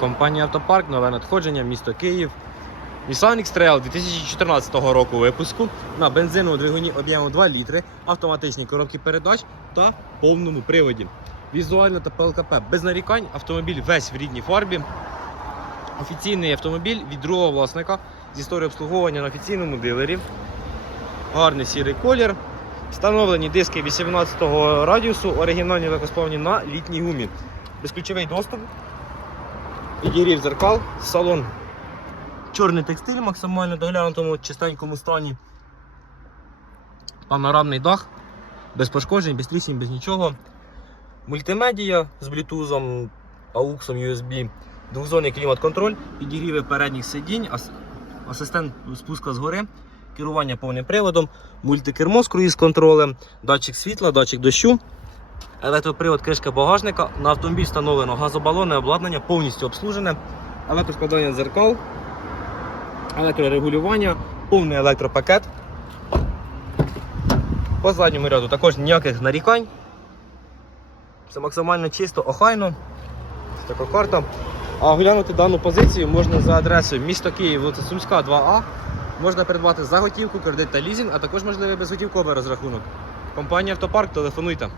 Компанія Автопарк, нове надходження, місто Київ. Nissan X-Trail 2014 року випуску на бензиновому двигуні об'ємом 2 літри, автоматичній коробці передач та повному приводі. Візуально та ПЛКП без нарікань, автомобіль весь в рідній фарбі. Офіційний автомобіль від другого власника з історією обслуговування на офіційному дилері. Гарний сірий колір. Встановлені диски 18-го радіусу, оригінальні легкосплавні на літній гумі. Безключовий доступ, підігрів зеркал, салон. Чорний текстиль, максимально доглянутому чистенькому стані. Панорамний дах, без пошкоджень, без тріщин, без нічого. Мультимедія з Bluetooth, AUX, USB, двохзонний клімат-контроль, підігріви передніх сидінь, ас- асистент спуска згори, керування повним приводом, мультикермо з круїз-контролем, датчик світла, датчик дощу, електропривод кришка багажника. На автомобіль встановлено газобалонне обладнання, повністю обслужене, електроскладання дзеркал, електрорегулювання, повний електропакет. По задньому ряду також ніяких нарікань. Все максимально чисто, охайно. Ось така карта. А оглянути дану позицію можна за адресою місто Київ, вулиця Сумська, 2А. Можна придбати за готівку, кредит та лізинг, а також можливий безготівковий розрахунок. Компанія Автопарк, телефонуйте.